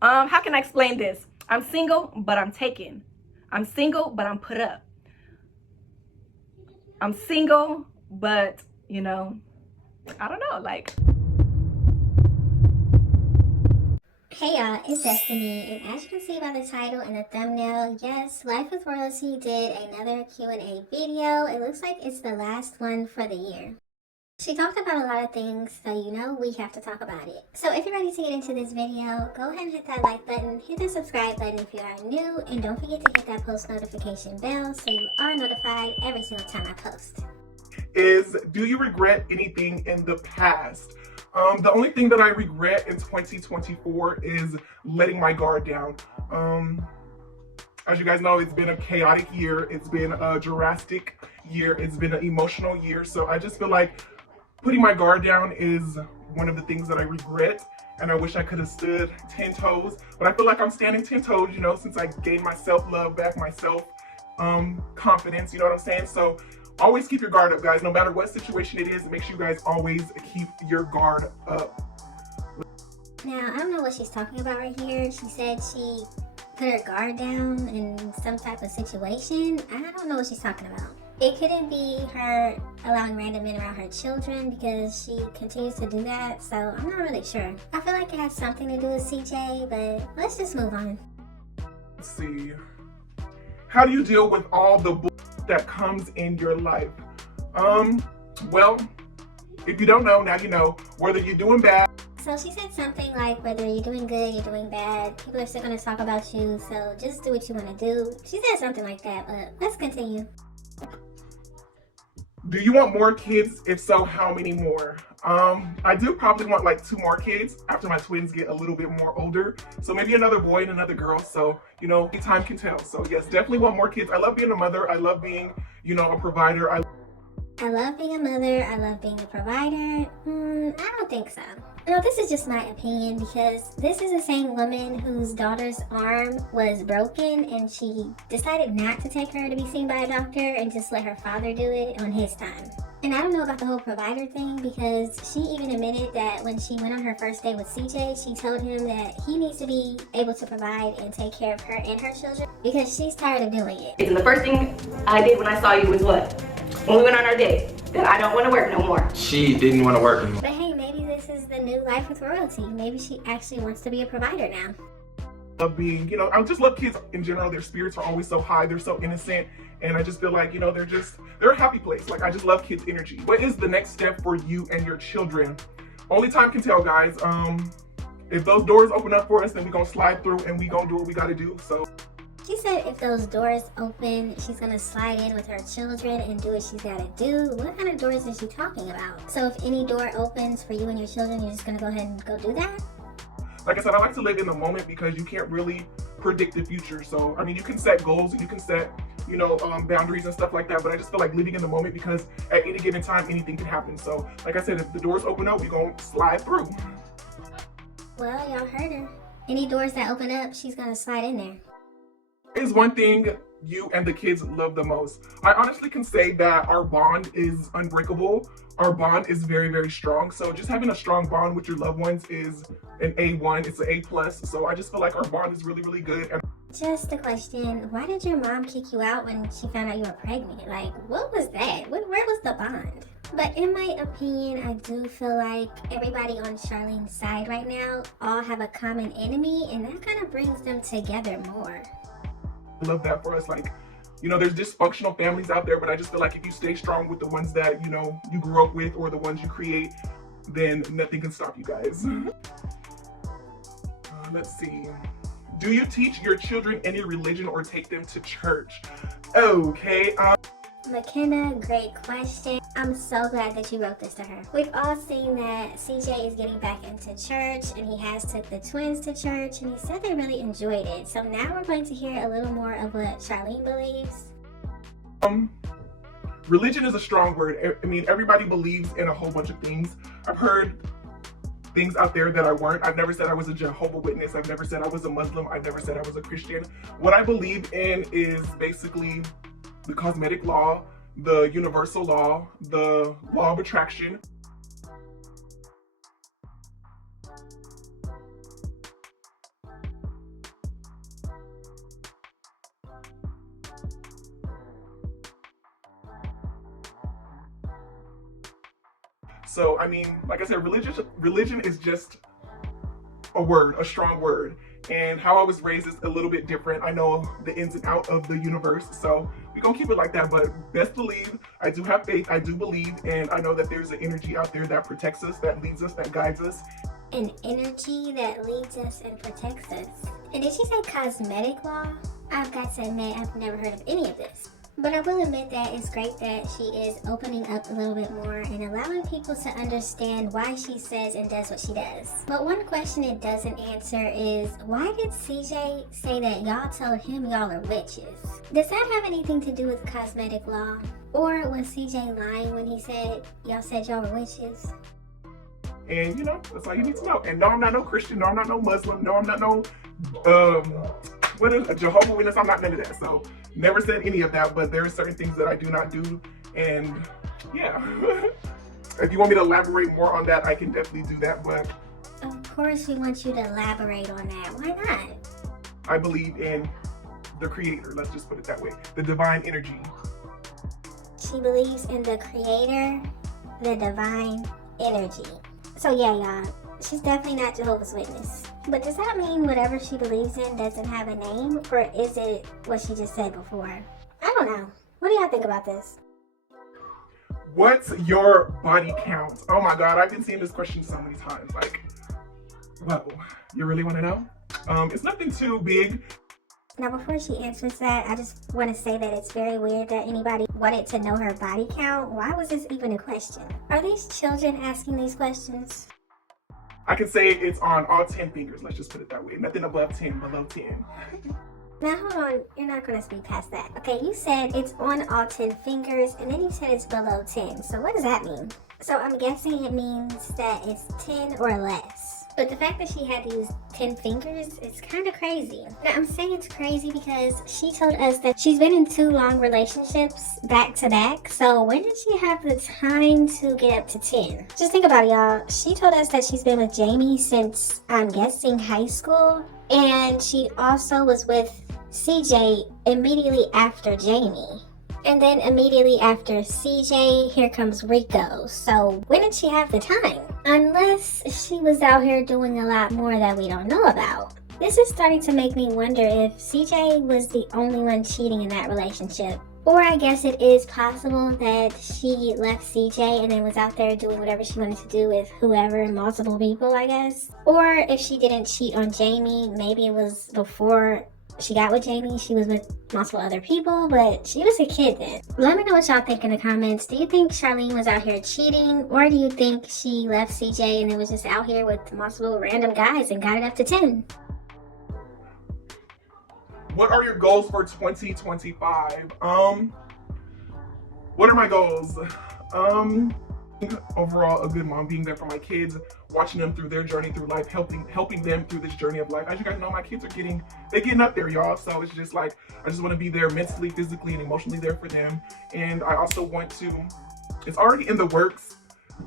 How can I explain this? I'm single, but I'm taken. I'm single, but I'm put up. I'm single, but you know, I don't know, like. Hey y'all, it's Destiny, and as you can see by the title and the thumbnail, yes, Life with Royalty did another Q&A video. It looks like it's the last one for the year. She talked about a lot of things, so you know we have to talk about it. So if you're ready to get into this video, go ahead and hit that like button, hit the subscribe button if you are new, and don't forget to hit that post notification bell so you are notified every single time I post. Do you regret anything in the past? The only thing that I regret in 2024 is letting my guard down. As you guys know, it's been a chaotic year. It's been a drastic year. It's been an emotional year. So I just feel like putting my guard down is one of the things that I regret. And I wish I could have stood 10 toes. But I feel like I'm standing 10 toes, you know, since I gained my self-love back, my self-confidence, you know what I'm saying? So always keep your guard up, guys. No matter what situation it is, make sure you guys always keep your guard up. Now, I don't know what she's talking about right here. She said she put her guard down in some type of situation. I don't know what she's talking about. It couldn't be her allowing random men around her children because she continues to do that, so I'm not really sure. I feel like it has something to do with CJ, but let's just move on. Let's see. How do you deal with all the bull that comes in your life? Well, if you don't know, now you know. Whether you're doing bad. So she said something like, whether you're doing good, you're doing bad, people are still going to talk about you, so just do what you want to do. She said something like that, but let's continue. Do you want more kids? If so, how many more? I do probably want like 2 more kids after my twins get a little bit more older. So maybe another boy and another girl. So, you know, time can tell. So yes, definitely want more kids. I love being a mother. I love being, you know, a provider. I love being a mother. I love being a provider. I don't think so. No, this is just my opinion because this is the same woman whose daughter's arm was broken and she decided not to take her to be seen by a doctor and just let her father do it on his time. And I don't know about the whole provider thing because she even admitted that when she went on her first date with CJ, she told him that he needs to be able to provide and take care of her and her children because she's tired of doing it. And the first thing I did when I saw you was what? When we went on our date, that I don't want to work no more. She didn't want to work anymore. But hey, maybe this is the new Life with Royalty. Maybe she actually wants to be a provider now. love being, you know, I just love kids in general. Their spirits are always so high. They're so innocent. And I just feel like, you know, they're a happy place. Like, I just love kids' energy. What is the next step for you and your children? Only time can tell, guys. If those doors open up for us, then we're gonna slide through and we gonna do what we gotta do, so. She said if those doors open, she's gonna slide in with her children and do what she's gotta do. What kind of doors is she talking about? So if any door opens for you and your children, you're just gonna go ahead and go do that? Like I said, I like to live in the moment because you can't really predict the future. So, I mean, you can set goals, you can set, you know, boundaries and stuff like that, but I just feel like living in the moment because at any given time, anything can happen. So, like I said, if the doors open up, we're gonna slide through. Well, y'all heard her. Any doors that open up, she's gonna slide in there. Is one thing you and the kids love the most. I honestly can say that our bond is unbreakable. Our bond is very, very strong. So just having a strong bond with your loved ones is an A1, it's an A+. So I just feel like our bond is really, really good. And just a question, why did your mom kick you out when she found out you were pregnant? Like, what was that? Where was the bond? But in my opinion, I do feel like everybody on Charlene's side right now all have a common enemy, and that kind of brings them together more. I love that for us. Like, you know, there's dysfunctional families out there, but I just feel like if you stay strong with the ones that, you know, you grew up with or the ones you create, then nothing can stop you guys. Let's see. Do you teach your children any religion or take them to church? Okay. McKenna, great question. I'm so glad that you wrote this to her. We've all seen that CJ is getting back into church and he has took the twins to church and he said they really enjoyed it. So now we're going to hear a little more of what Charlene believes. Religion is a strong word. I mean, everybody believes in a whole bunch of things. I've heard things out there that I weren't. I've never said I was a Jehovah's Witness. I've never said I was a Muslim. I've never said I was a Christian. What I believe in is basically the cosmetic law, the universal law, the law of attraction. So, I mean, like I said, religion is just a word, a strong word. And how I was raised is a little bit different. I know the ins and out of the universe, so we're gonna keep it like that. But best believe, I do have faith, I do believe, and I know that there's an energy out there that protects us, that leads us, that guides us. An energy that leads us and protects us. And did she say cosmetic law? I've got to admit, I've never heard of any of this. But I will admit that it's great that she is opening up a little bit more and allowing people to understand why she says and does what she does. But one question it doesn't answer is, why did CJ say that y'all told him y'all are witches? Does that have anything to do with cosmetic law? Or was CJ lying when he said y'all said y'all were witches? And you know, that's all you need to know. And no, I'm not no Christian, no, I'm not no Muslim, no, I'm not no what is a Jehovah's Witness, I'm not none of that. So never said any of that, but there are certain things that I do not do. And yeah, if you want me to elaborate more on that, I can definitely do that. But of course we want you to elaborate on that. Why not? I believe in the creator, let's just put it that way, the divine energy. She believes in the creator, the divine energy. So yeah, y'all, she's definitely not Jehovah's Witness. But does that mean whatever she believes in doesn't have a name? Or is it what she just said before? I don't know. What do y'all think about this? What's your body count? Oh my God, I've been seeing this question so many times. Like, whoa, you really want to know? It's nothing too big. Now, before she answers that, I just want to say that it's very weird that anybody wanted to know her body count. Why was this even a question? Are these children asking these questions? I can say it's on all 10 fingers, let's just put it that way. Nothing above 10, below 10. Now, hold on. You're not going to speak past that. Okay, you said it's on all 10 fingers, and then you said it's below 10. So what does that mean? So I'm guessing it means that it's 10 or less. But the fact that she had to use 10 fingers is kind of crazy. Now, I'm saying it's crazy because she told us that she's been in 2 long relationships back to back. So when did she have the time to get up to 10? Just think about it, y'all. She told us that she's been with Jamie since, I'm guessing, high school. And she also was with CJ immediately after Jamie. And then immediately after CJ, here comes Rico. So when did she have the time? Unless she was out here doing a lot more that we don't know about. This is starting to make me wonder if CJ was the only one cheating in that relationship. Or I guess it is possible that she left CJ and then was out there doing whatever she wanted to do with whoever, multiple people, I guess. Or if she didn't cheat on Jamie, maybe it was before she got with Jamie, she was with multiple other people, but she was a kid then. Let me know what y'all think in the comments. Do you think Charlene was out here cheating? Or do you think she left CJ and then was just out here with multiple random guys and got it up to 10? What are your goals for 2025? What are my goals? Overall, a good mom, being there for my kids, watching them through their journey through life, helping them through this journey of life. As you guys know, my kids are getting up there, y'all. So it's just like, I just want to be there mentally, physically, and emotionally there for them. And I also want to, it's already in the works.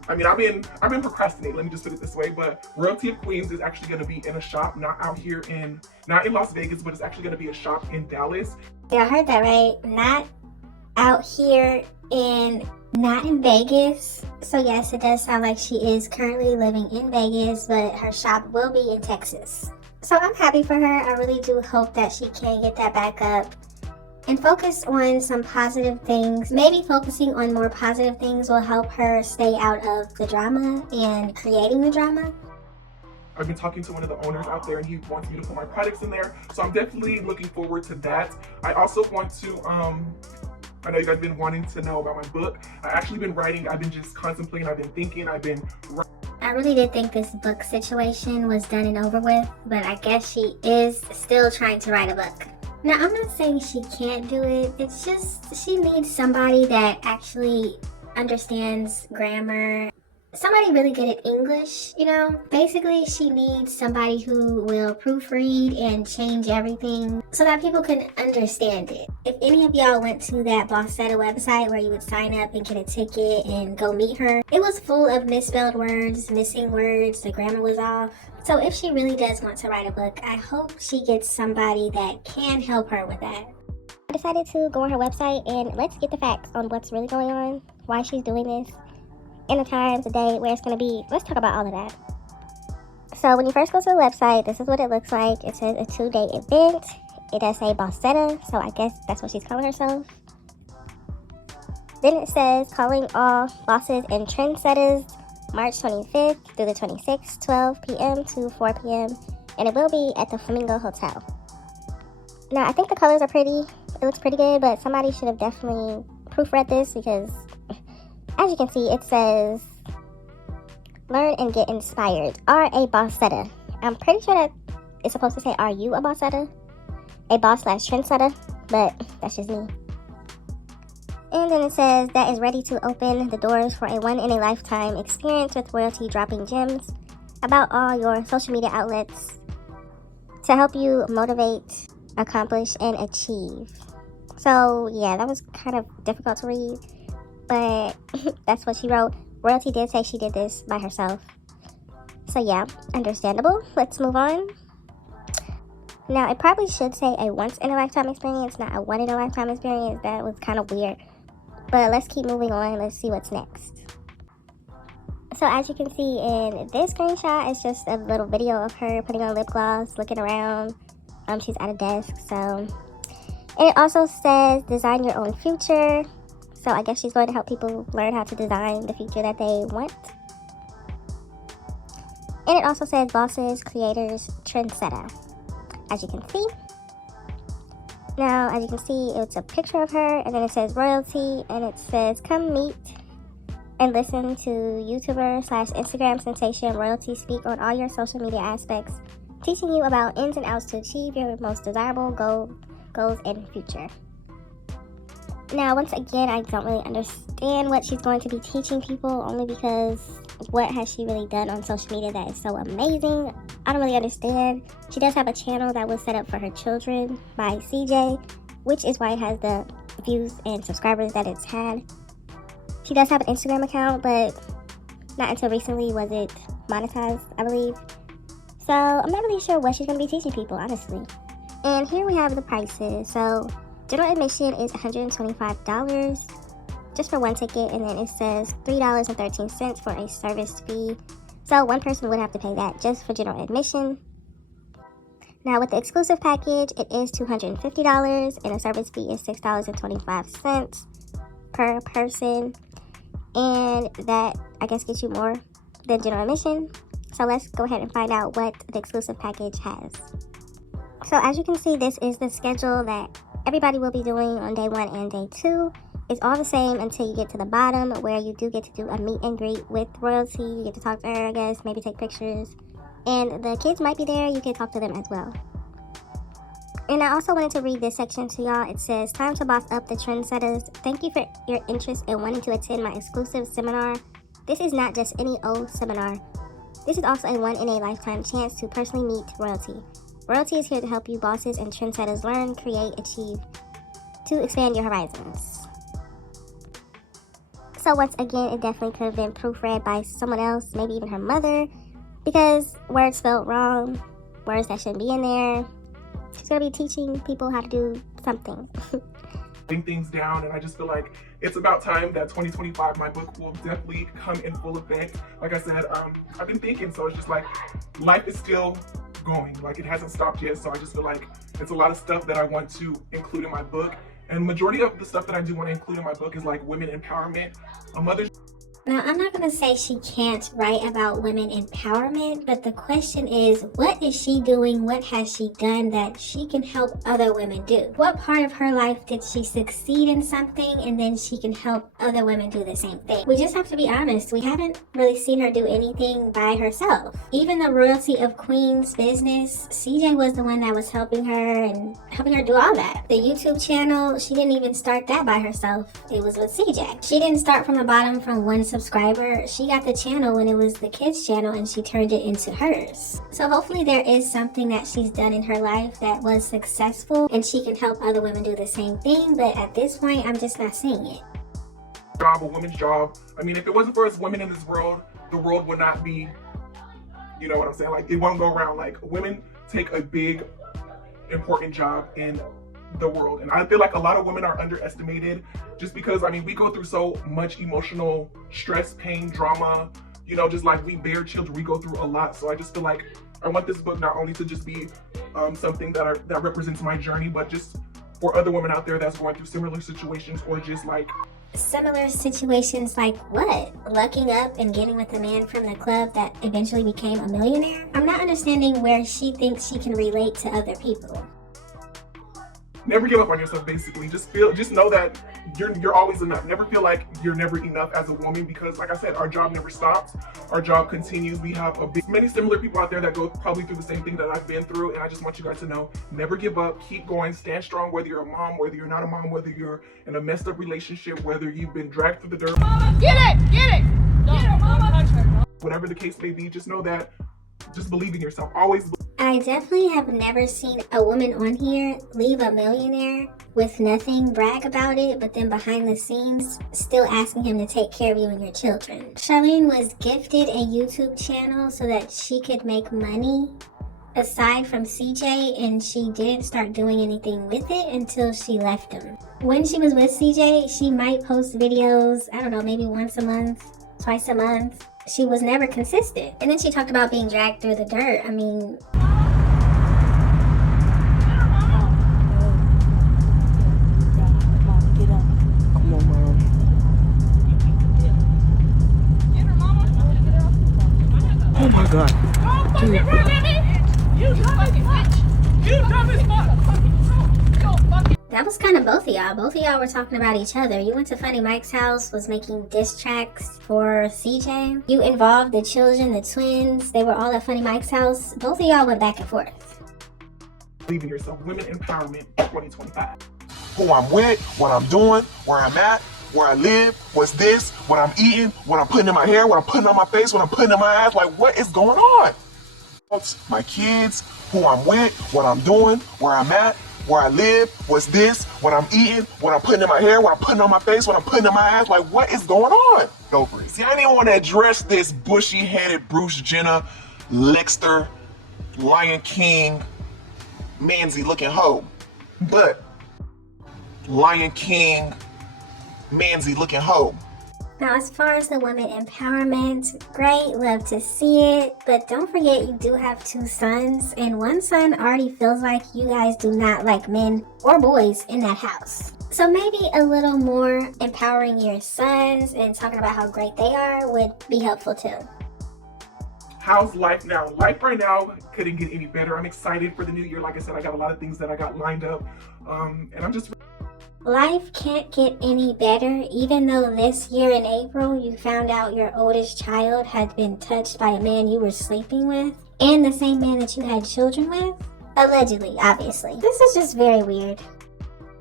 I mean, I've been procrastinating, let me just put it this way, but Royalty of Queens is actually going to be in a shop, not in Las Vegas, but it's actually going to be a shop in Dallas. Yeah, I heard that right. Not out here not in Vegas. So yes, it does sound like she is currently living in Vegas, but her shop will be in Texas. So I'm happy for her. I really do hope that she can get that back up and focus on some positive things. Maybe focusing on more positive things will help her stay out of the drama and creating the drama. I've been talking to one of the owners out there and he wants me to put my products in there. So I'm definitely looking forward to that. I also want to, I know you guys have been wanting to know about my book. I've actually been writing, I've been just contemplating, I've been thinking, I really did think this book situation was done and over with, but I guess she is still trying to write a book. Now, I'm not saying she can't do it, it's just she needs somebody that actually understands grammar. Somebody really good at English, you know? Basically, she needs somebody who will proofread and change everything so that people can understand it. If any of y'all went to that bossetta website where you would sign up and get a ticket and go meet her, it was full of misspelled words, missing words, the grammar was off. So if she really does want to write a book, I hope she gets somebody that can help her with that. I decided to go on her website and let's get the facts on what's really going on, why she's doing this, and the times, the date, where it's going to be. Let's talk about all of that. So when you first go to the website, this is what it looks like. It says a 2-day event. It does say bossetta, so I guess that's what she's calling herself. Then it says calling all bosses and trendsetters, March 25th through the 26th, 12 p.m. to 4 p.m. And it will be at the Flamingo Hotel. Now, I think the colors are pretty. It looks pretty good, but somebody should have definitely proofread this because, as you can see, it says, learn and get inspired. Are a bossetta. I'm pretty sure that it's supposed to say, are you a bossetta? A boss/trendsetter, but that's just me. And then it says that is ready to open the doors for a one-in-a-lifetime experience with royalty, dropping gems about all your social media outlets to help you motivate, accomplish, and achieve. So yeah, that was kind of difficult to read, but that's what she wrote. Royalty did say she did this by herself. So yeah, understandable. Let's move on. Now, it probably should say a once-in-a-lifetime experience, not a one-in-a-lifetime experience. That was kind of weird. But let's keep moving on. Let's see what's next. So as you can see in this screenshot, it's just a little video of her putting on lip gloss, looking around. She's at a desk. So, and it also says design your own future. So I guess she's going to help people learn how to design the future that they want. And it also says bosses, creators, trendsetter, as you can see. Now, as you can see, it's a picture of her, and then it says royalty, and it says come meet and listen to YouTuber/Instagram sensation Royalty speak on all your social media aspects, teaching you about ins and outs to achieve your most desirable goals and future. Now, once again, I don't really understand what she's going to be teaching people, only because what has she really done on social media that is so amazing? I don't really understand. She does have a channel that was set up for her children by CJ, which is why it has the views and subscribers that it's had. She does have an Instagram account, but not until recently was it monetized, I believe. So I'm not really sure what she's going to be teaching people, honestly. And here we have the prices. So general admission is $125 just for one ticket, and then it says $3.13 for a service fee. So one person would have to pay that just for general admission. Now with the exclusive package, it is $250, and the service fee is $6.25 per person. And that, I guess, gets you more than general admission. So let's go ahead and find out what the exclusive package has. So as you can see, this is the schedule that everybody will be doing on day 1 and day 2. It's all the same until you get to the bottom, where you do get to do a meet and greet with royalty. You get to talk to her, I guess, maybe take pictures. And the kids might be there. You can talk to them as well. And I also wanted to read this section to y'all. It says, time to boss up the trendsetters. Thank you for your interest in wanting to attend my exclusive seminar. This is not just any old seminar. This is also a one-in-a-lifetime chance to personally meet royalty. Royalty is here to help you bosses and trendsetters learn, create, achieve, to expand your horizons. So once again, it definitely could have been proofread by someone else, maybe even her mother, because words spelled wrong, words that shouldn't be in there. She's going to be teaching people how to do something. Things down, and I just feel like it's about time that 2025 my book will definitely come in full effect. Like I said, I've been thinking, so it's just like life is still going, like it hasn't stopped yet. So I just feel like it's a lot of stuff that I want to include in my book, and majority of the stuff that I do want to include in my book is like women empowerment, a mother's. Now, I'm not going to say she can't write about women empowerment, but the question is, what is she doing? What has she done that she can help other women do? What part of her life did she succeed in something and then she can help other women do the same thing? We just have to be honest. We haven't really seen her do anything by herself. Even the Royalty of Queens business, CJ was the one that was helping her and helping her do all that. The YouTube channel, she didn't even start that by herself. It was with CJ. She didn't start from the bottom from one subscriber. She got the channel when it was the kids channel and she turned it into hers. So hopefully there is something that she's done in her life that was successful and she can help other women do the same thing, but at this point I'm just not seeing it. Job, a woman's job. I mean, if it wasn't for us women in this world, the world would not be, you know what I'm saying? Like, it won't go around. Like, women take a big important job in the world. And I feel like a lot of women are underestimated just because, I mean, we go through so much emotional stress, pain, drama, you know, just like we bear children, we go through a lot. So I just feel like I want this book not only to just be something that represents my journey, but just for other women out there that's going through similar situations, or just like Similar situations like what? Lucking up and getting with a man from the club that eventually became a millionaire? I'm not understanding where she thinks she can relate to other people. never give up on yourself. Basically, just know that you're always enough. Never feel like you're never enough as a woman, because like I said, our job never stops. Our job continues. We have many similar people out there that go probably through the same thing that I've been through, and I just want you guys to know, never give up, keep going, stand strong, whether you're a mom, whether you're not a mom, whether you're in a messed up relationship, whether you've been dragged through the dirt. Mama, get it! Get it! Mama! Whatever the case may be, just know that, just believe in yourself. Always believe. I definitely have never seen a woman on here leave a millionaire with nothing, brag about it, but then behind the scenes still asking him to take care of you and your children. Charlene was gifted a YouTube channel so that she could make money aside from CJ, and she didn't start doing anything with it until she left him. When she was with CJ, she might post videos, I don't know, maybe once a month, twice a month. She was never consistent. And then she talked about being dragged through the dirt. I mean, Oh my God. Don't fucking run at me! You fucking bitch! You dumb as fuck! that was kind of both of y'all. Both of y'all were talking about each other. You went to Funny Mike's house, was making diss tracks for CJ. You involved the children, the twins. They were all at Funny Mike's house. Both of y'all went back and forth. Believe in yourself. Women empowerment 2025. Who I'm with, what I'm doing, where I'm at, where I live, what's this, what I'm eating, what I'm putting in my hair, what I'm putting on my face, what I'm putting in my eyes. Like, what is going on? My kids, who I'm with, what I'm doing, where I'm at, where I live, what's this, what I'm eating, what I'm putting in my hair, what I'm putting on my face, what I'm putting in my eyes. Like, what is going on? Over it. See, I didn't even want to address this bushy-headed Bruce Jenner, Lexter, Lion King, Manzy-looking hoe. But Lion King, Manzy-looking hoe. Now, as far as the women empowerment, great, love to see it. But don't forget, you do have 2 sons, and one son already feels like you guys do not like men or boys in that house. So maybe a little more empowering your sons and talking about how great they are would be helpful too. How's life now? Life right now couldn't get any better. I'm excited for the new year. Like I said, I got a lot of things that I got lined up, and I'm just... Life can't get any better, even though this year in April you found out your oldest child had been touched by a man you were sleeping with, and the same man that you had children with. Allegedly, obviously. This is just very weird.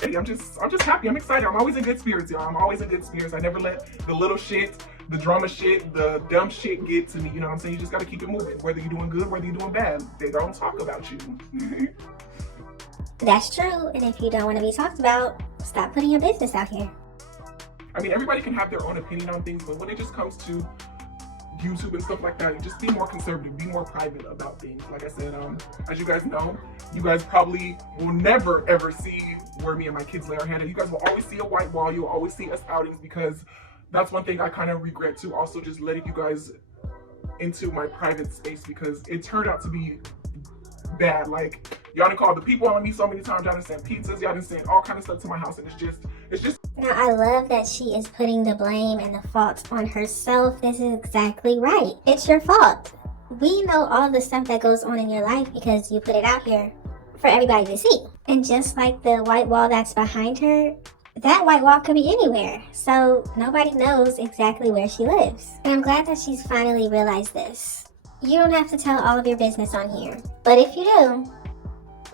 Hey, I'm just happy. I'm excited. I'm always in good spirits, y'all. I'm always in good spirits. I never let the little shit, the drama shit, the dumb shit get to me. You know what I'm saying? You just gotta keep it moving. Whether you're doing good, whether you're doing bad, they don't talk about you. That's true, and if you don't want to be talked about, stop putting your business out here. I mean, everybody can have their own opinion on things, but when it just comes to YouTube and stuff like that, you just be more conservative, be more private about things. Like I said, as you guys know, you guys probably will never ever see where me and my kids lay our head. You guys will always see a white wall. You'll always see us outings, because that's one thing I kind of regret too. Also, just letting you guys into my private space, because it turned out to be bad. Like, y'all done called the people on me so many times. Y'all done sent pizzas. Y'all done sent all kind of stuff to my house, and it's just. Now, I love that she is putting the blame and the fault on herself. This is exactly right. It's your fault. We know all the stuff that goes on in your life because you put it out here for everybody to see. And just like the white wall that's behind her, that white wall could be anywhere. So nobody knows exactly where she lives. And I'm glad that she's finally realized this. You don't have to tell all of your business on here. But if you do,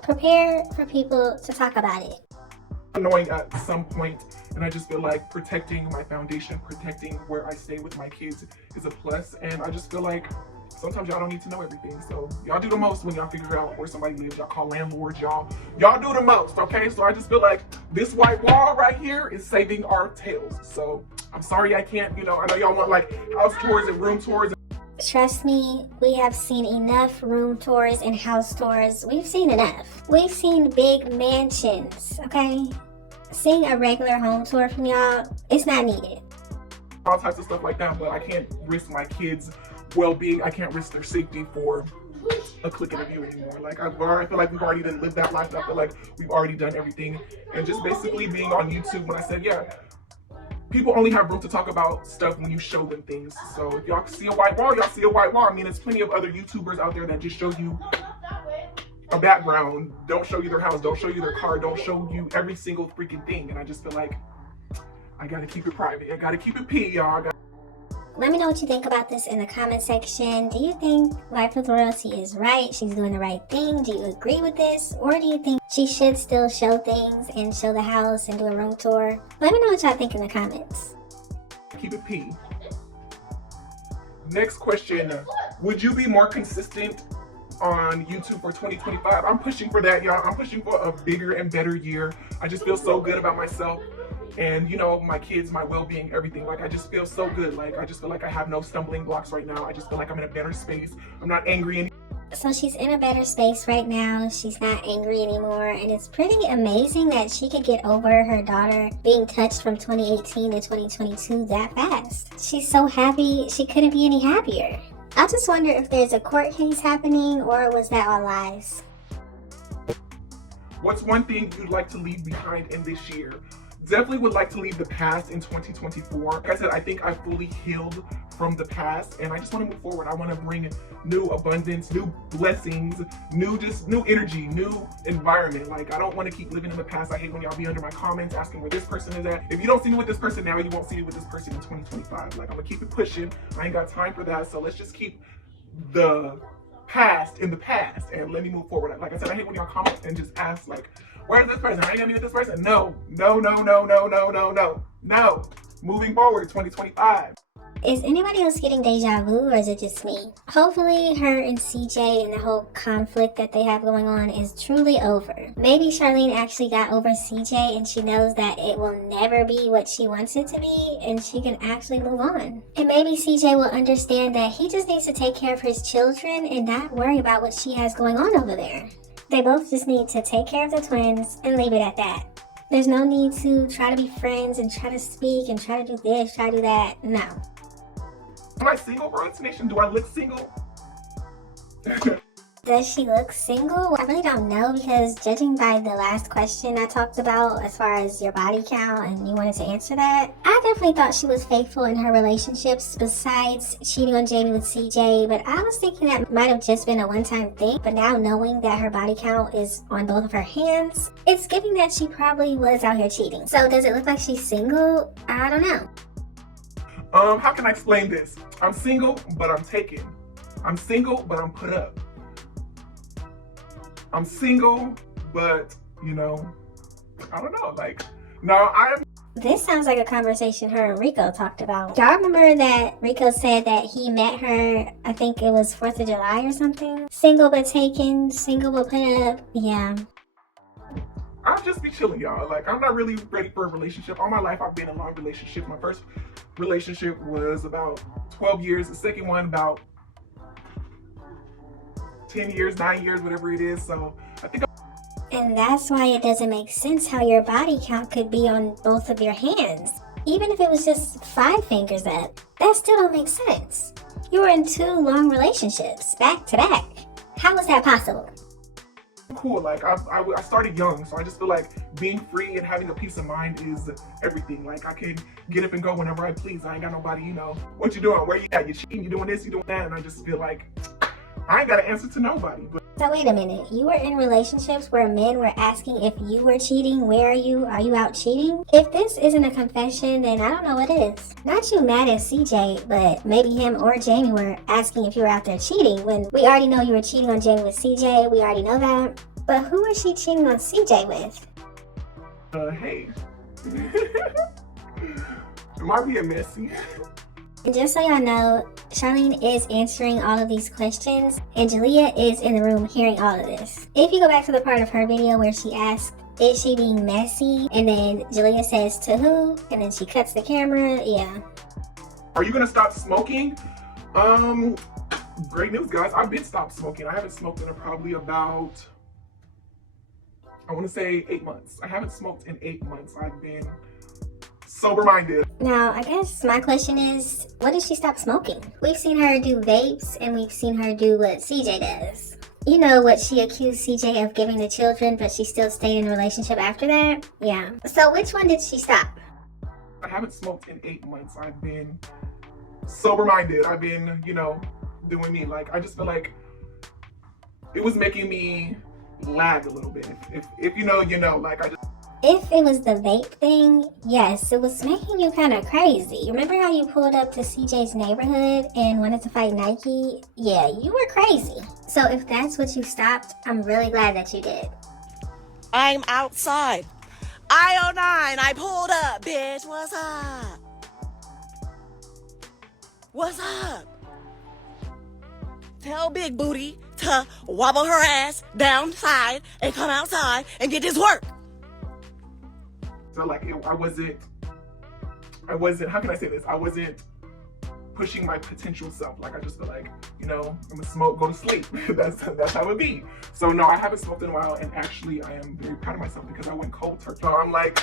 prepare for people to talk about it. Annoying at some point, and I just feel like protecting my foundation, protecting where I stay with my kids is a plus. And I just feel like sometimes y'all don't need to know everything. So y'all do the most when y'all figure out where somebody lives. Y'all call landlords. Y'all do the most, okay? So I just feel like this white wall right here is saving our tails. So I'm sorry I can't, I know y'all want like house tours and room tours. Trust me, we have seen enough room tours and house tours. We've seen enough. We've seen big mansions, okay? Seeing a regular home tour from y'all, it's not needed. All types of stuff like that, but I can't risk my kids' well-being. I can't risk their safety for a click and a view anymore. Like I feel like we've already done lived that life. I feel like we've already done everything. And just basically being on YouTube, when I said, yeah, people only have room to talk about stuff when you show them things. So if y'all see a white wall, y'all see a white wall. I mean, there's plenty of other YouTubers out there that just show you a background, don't show you their house, don't show you their car, don't show you every single freaking thing. And I just feel like I gotta keep it private. I gotta keep it P, y'all. Let me know what you think about this in the comment section. Do you think Life with Royalty is right? She's doing the right thing? Do you agree with this? Or do you think she should still show things and show the house and do a room tour? Let me know what y'all think in the comments. Keep it P. Next question. Would you be more consistent on YouTube for 2025? I'm pushing for that, y'all. I'm pushing for a bigger and better year. I just feel so good about myself. And you know, my kids, my well-being, everything. Like I just feel so good. Like I just feel like I have no stumbling blocks right now. I just feel like I'm in a better space. I'm not angry anymore. So she's in a better space right now. She's not angry anymore. And it's pretty amazing that she could get over her daughter being touched from 2018 to 2022 that fast. She's so happy. She couldn't be any happier. I just wonder if there's a court case happening or was that all lies? What's one thing you'd like to leave behind in this year? Definitely would like to leave the past in 2024. Like I said, I think I fully healed from the past and I just want to move forward. I want to bring new abundance, new blessings, new energy, new environment. Like I don't want to keep living in the past. I hate when y'all be under my comments asking where this person is at. If you don't see me with this person now, you won't see me with this person in 2025. Like I'm gonna keep it pushing. I ain't got time for that. So let's just keep the past in the past and let me move forward. Like I said, I hate when y'all comment and just ask like, where's this person? I ain't gonna be with this person. No. Moving forward, 2025. Is anybody else getting deja vu or is it just me? Hopefully her and CJ and the whole conflict that they have going on is truly over. Maybe Charlene actually got over CJ and she knows that it will never be what she wants it to be and she can actually move on. And maybe CJ will understand that he just needs to take care of his children and not worry about what she has going on over there. They both just need to take care of the twins and leave it at that. There's no need to try to be friends and try to speak and try to do this, try to do that. No. Am I single, Royalty Nation? Do I look single? Does she look single? I really don't know because judging by the last question I talked about as far as your body count and you wanted to answer that, I definitely thought she was faithful in her relationships besides cheating on Jamie with CJ, but I was thinking that might have just been a one-time thing, but now knowing that her body count is on both of her hands, it's giving that she probably was out here cheating. So does it look like she's single? I don't know. How can I explain this? I'm single, but I'm taken. I'm single, but I'm put up. I'm single, but, you know, I don't know, like, no, This sounds like a conversation her and Rico talked about. Y'all remember that Rico said that he met her, I think it was 4th of July or something? Single but taken, single but put up, yeah. I'll just be chilling, y'all. Like, I'm not really ready for a relationship. All my life, I've been in long relationships. My first relationship was about 12 years. The second one, about 10 years, 9 years, whatever it is. So I think And that's why it doesn't make sense how your body count could be on both of your hands. Even if it was just 5 fingers up, that still don't make sense. You were in 2 long relationships, back to back. How was that possible? cool. Like I started young, so I just feel like being free and having a peace of mind is everything. Like I can get up and go whenever I please. I ain't got nobody, you know, what you doing? Where you at? You cheating? You doing this? You doing that? And I just feel like I ain't got to answer to nobody. But So wait a minute, you were in relationships where men were asking if you were cheating. Where are you? Are you out cheating? If this isn't a confession, then I don't know what is. Not you mad at CJ, but maybe him or Jamie were asking if you were out there cheating when we already know you were cheating on Jamie with CJ. We already know that. But who was she cheating on CJ with? hey. Am I being messy? And just so y'all know, Charlene is answering all of these questions, and Jalea is in the room hearing all of this. If you go back to the part of her video where she asked, is she being messy? And then Jalea says, to who? And then she cuts the camera, yeah. Are you gonna stop smoking? Great news, guys. I've been stopped smoking. I haven't smoked in probably about, I want to say 8 months. I haven't smoked in 8 months. I've been sober-minded. Now, I guess my question is, what did she stop smoking? We've seen her do vapes, and we've seen her do what CJ does. You know what she accused CJ of giving the children, but she still stayed in a relationship after that? Yeah. So which one did she stop? I haven't smoked in 8 months. I've been sober-minded. I've been, you know, doing me. Like, I just feel like it was making me lag a little bit. If you know, you know. Like, I just... If it was the vape thing, yes, it was making you kind of crazy. Remember how you pulled up to CJ's neighborhood and wanted to fight Nike? Yeah, you were crazy. So if that's what you stopped, I'm really glad that you did. I'm outside. I-09, I pulled up, bitch. What's up? What's up? Tell Big Booty to wobble her ass downside and come outside and get this work. So like, I wasn't, how can I say this? I wasn't pushing my potential self. Like, I just feel like, you know, I'm gonna smoke, go to sleep. that's how it would be. So no, I haven't smoked in a while, and actually I am very proud of myself because I went cold turkey. So I'm like,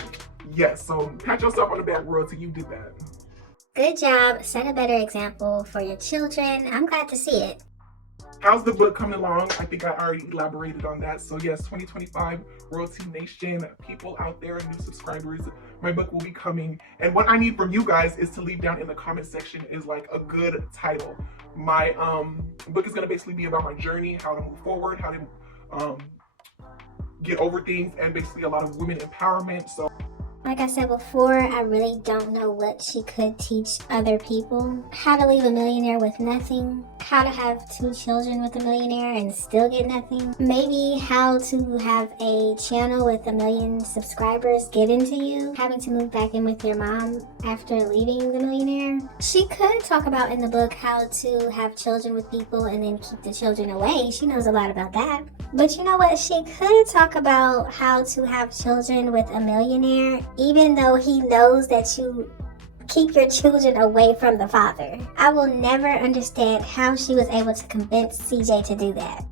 yes, so pat yourself on the back, royalty, you did that. Good job. Set a better example for your children. I'm glad to see it. How's the book coming along? I think I already elaborated on that. So yes, 2025, Royalty Nation, people out there, new subscribers, my book will be coming. And what I need from you guys is to leave down in the comment section is like a good title. My book is gonna basically be about my journey, how to move forward, how to get over things, and basically a lot of women empowerment. So like I said before, I really don't know what she could teach other people. How to leave a millionaire with nothing. How to have 2 children with a millionaire and still get nothing. Maybe how to have a channel with 1 million subscribers given to you. Having to move back in with your mom after leaving the millionaire. She could talk about in the book how to have children with people and then keep the children away. She knows a lot about that. But you know what? She could talk about how to have children with a millionaire, even though he knows that you keep your children away from the father. I will never understand how she was able to convince CJ to do that.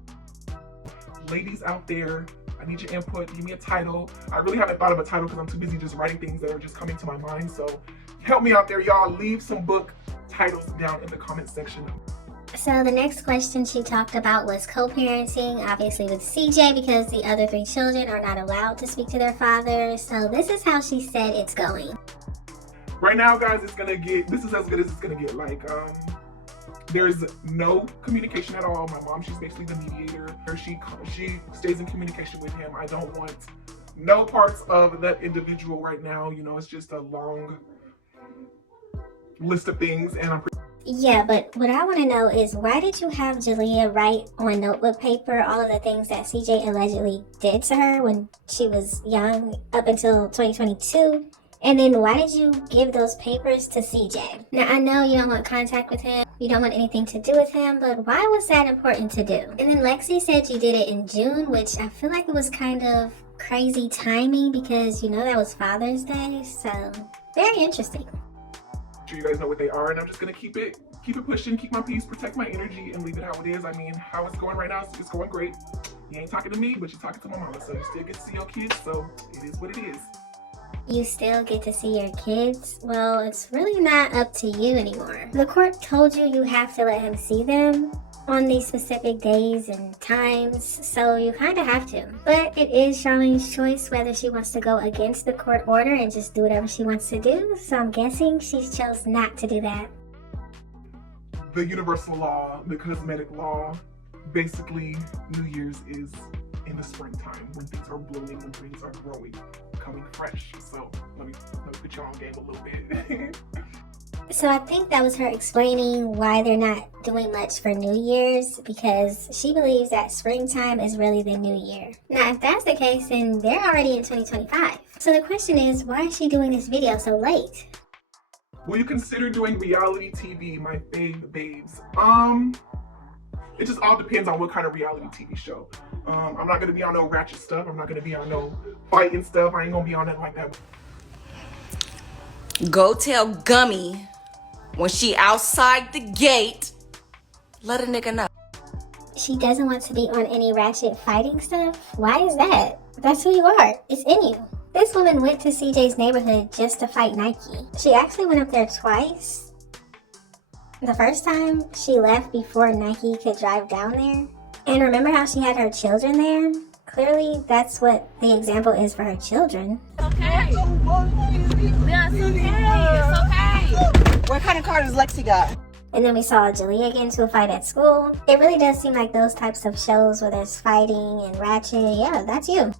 ladies out there, I need your input. Give me a title. I really haven't thought of a title because I'm too busy just writing things that are just coming to my mind. So help me out there, y'all. Leave some book titles down in the comment section. So the next question she talked about was co-parenting, obviously with CJ, because the other 3 children are not allowed to speak to their father. So this is how she said it's going. Right now, guys, this is as good as it's gonna get. Like, there's no communication at all. My mom, she's basically the mediator. She stays in communication with him. I don't want no parts of that individual right now. You know, it's just a long list of things, and I'm Yeah, but what I want to know is, why did you have Jalea write on notebook paper all of the things that CJ allegedly did to her when she was young up until 2022? And then why did you give those papers to CJ? Now, I know you don't want contact with him, you don't want anything to do with him, but why was that important to do? And then Lexi said you did it in June, which I feel like it was kind of crazy timing because, you know, that was Father's Day, so very interesting. You guys know what they are, and I'm just gonna keep it pushing, keep my peace, protect my energy, and leave it how it is. I mean, how it's going right now, it's going great. You ain't talking to me, but you're talking to my mama, so you still get to see your kids, so it is what it is. You still get to see your kids? Well, it's really not up to you anymore. The court told you you have to let him see them on these specific days and times, so you kind of have to. But it is Charlene's choice whether she wants to go against the court order and just do whatever she wants to do, so I'm guessing she chose not to do that. The universal law, the cosmetic law, basically New Year's is in the springtime when things are blooming, when things are growing, coming fresh. So let me put you on game a little bit. So I think that was her explaining why they're not doing much for New Year's, because she believes that springtime is really the new year. Now, if that's the case, then they're already in 2025. So the question is, why is she doing this video so late? Will you consider doing reality TV, my babes? It just all depends on what kind of reality TV show. I'm not gonna be on no ratchet stuff. I'm not gonna be on no fighting stuff. I ain't gonna be on nothing like that. Go tell Gummy when she outside the gate Let a nigga know. She doesn't want to be on any ratchet fighting stuff. Why is that? That's who you are. It's in you. This woman went to CJ's neighborhood just to fight Nike. She actually went up there twice. The first time, she left before Nike could drive down there. And remember how she had her children there? Clearly, that's what the example is for her children. Okay. That's okay. It's okay. What kind of car does Lexi got? And then we saw Jalea get into a fight at school. It really does seem like those types of shows where there's fighting and ratchet. Yeah, that's you.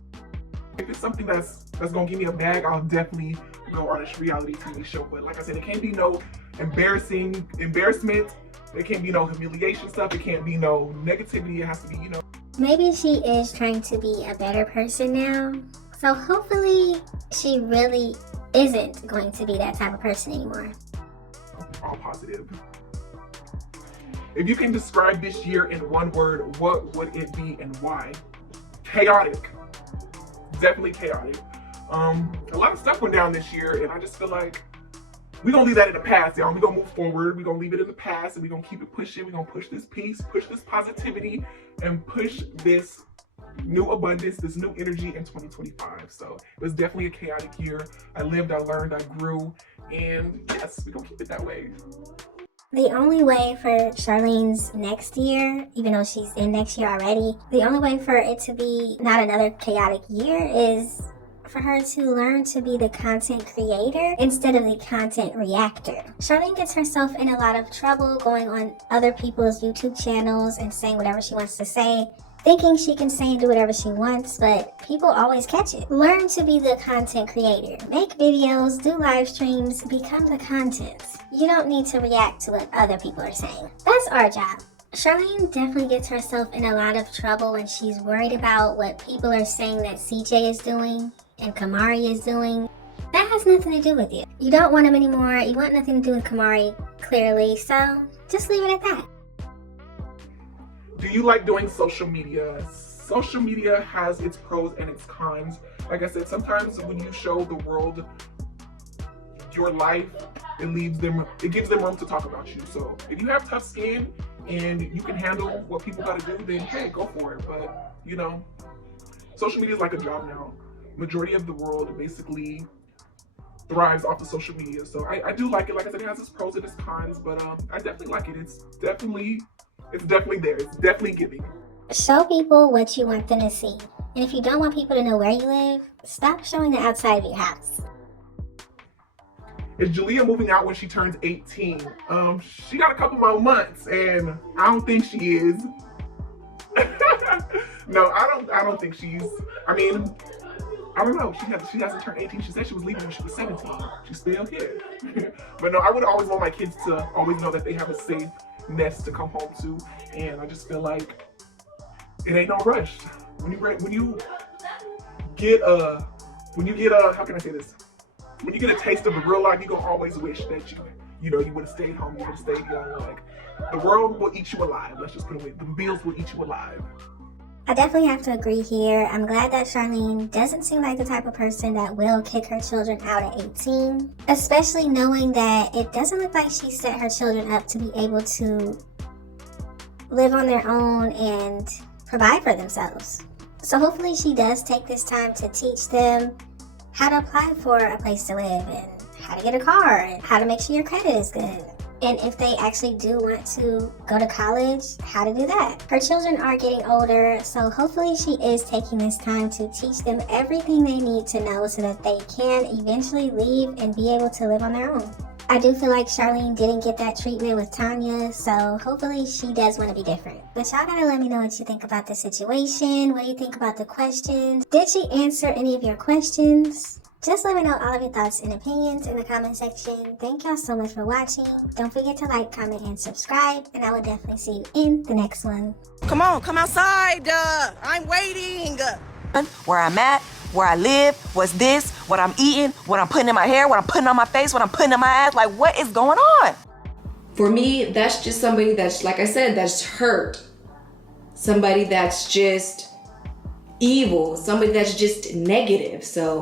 If it's something that's gonna give me a bag, I'll definitely go on a reality TV show. But like I said, it can't be no embarrassment. It can't be no humiliation stuff. It can't be no negativity. It has to be, you know. Maybe she is trying to be a better person now. So hopefully she really isn't going to be that type of person anymore. All positive. If you can describe this year in one word, what would it be and why? Chaotic. Definitely chaotic. A lot of stuff went down this year, and I just feel like we're gonna leave that in the past, y'all. We're gonna move forward. We're gonna leave it in the past, and we're gonna keep it pushing. We're gonna push this peace, push this positivity, and push this new abundance, this new energy in 2025. So it was definitely a chaotic year. I lived, I learned, I grew, and yes, we're gonna keep it that way. The only way for Charlene's next year, even though she's in next year already, the only way for it to be not another chaotic year is for her to learn to be the content creator instead of the content reactor. Charlene gets herself in a lot of trouble going on other people's YouTube channels and saying whatever she wants to say, thinking she can say and do whatever she wants, but people always catch it. Learn to be the content creator. Make videos, do live streams, become the content. You don't need to react to what other people are saying. That's our job. Charlene definitely gets herself in a lot of trouble when she's worried about what people are saying that CJ is doing and Kamari is doing. That has nothing to do with you. You don't want him anymore. You want nothing to do with Kamari, clearly, so just leave it at that. Do you like doing social media? Social media has its pros and its cons. Like I said, sometimes when you show the world your life, it gives them room to talk about you. So if you have tough skin and you can handle what people gotta do, then hey, go for it. But you know, social media is like a job now. Majority of the world basically thrives off of social media. So I do like it. Like I said, it has its pros and its cons, but I definitely like it. It's definitely there. It's definitely giving. Show people what you want them to see. And if you don't want people to know where you live, stop showing the outside of your house. Is Jalea moving out when she turns 18? She got a couple more months, and I don't think she is. No, I don't think she's. I mean, I don't know. She hasn't turned 18. She said she was leaving when she was 17. She's still here. But no, I would always want my kids to always know that they have a safe nest to come home to, and I just feel like it ain't no rush. When you get how can I say this? When you get a taste of the real life, you gonna always wish that you would have stayed home, you would have stayed young. Like, the world will eat you alive. Let's just put it away. The bills will eat you alive. I definitely have to agree here. I'm glad that Charlene doesn't seem like the type of person that will kick her children out at 18, especially knowing that it doesn't look like she set her children up to be able to live on their own and provide for themselves. So hopefully she does take this time to teach them how to apply for a place to live and how to get a car and how to make sure your credit is good. And if they actually do want to go to college, how to do that. Her children are getting older, so hopefully she is taking this time to teach them everything they need to know so that they can eventually leave and be able to live on their own. I do feel like Charlene didn't get that treatment with Tanya, so hopefully she does want to be different. But y'all gotta let me know what you think about the situation. What do you think about the questions? Did she answer any of your questions? Just let me know all of your thoughts and opinions in the comment section. Thank y'all so much for watching. Don't forget to like, comment, and subscribe, and I will definitely see you in the next one. Come on, come outside. I'm waiting. Where I'm at, where I live, what's this, what I'm eating, what I'm putting in my hair, what I'm putting on my face, what I'm putting in my ass. Like, what is going on? For me, that's just somebody that's, like I said, that's hurt. Somebody that's just evil. Somebody that's just negative. So